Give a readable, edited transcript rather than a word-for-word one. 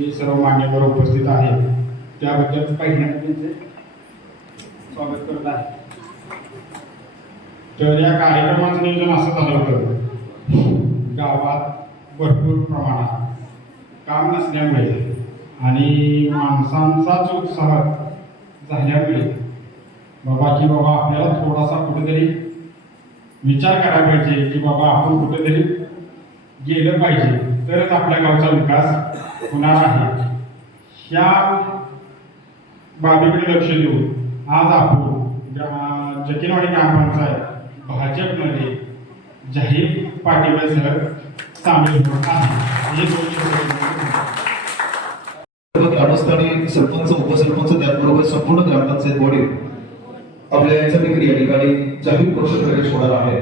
हे सर्व मान्यवर उपस्थित आहेत त्याबद्दल पहिल्यांदा त्यांचे स्वागत करत आहे। तर या कार्यक्रमाचं नियोजन असं झालं होतं, गावात भरपूर प्रमाणात काम नसल्यामुळे आणि माणसांचाच उत्साह झाल्यामुळे बाबा आपल्याला थोडासा कुठेतरी विचार करायला पाहिजे की बाबा आपण कुठेतरी गेलं पाहिजे तरच आपल्या गावचा विकास होणार आहे। ह्या बाबीकडे लक्ष देऊन आज आपण जकीनवाडी ग्रामपंचायत भाजपमध्ये जाहीर पाठिंब्यासह सामील होत आहे। ग्रामस्थांनी सरपंच उपसरपंच त्याचबरोबर संपूर्ण ग्रामपंचायत बॉडी आपल्या याचा देखील या ठिकाणी जाहीर घोषणा होणार आहे।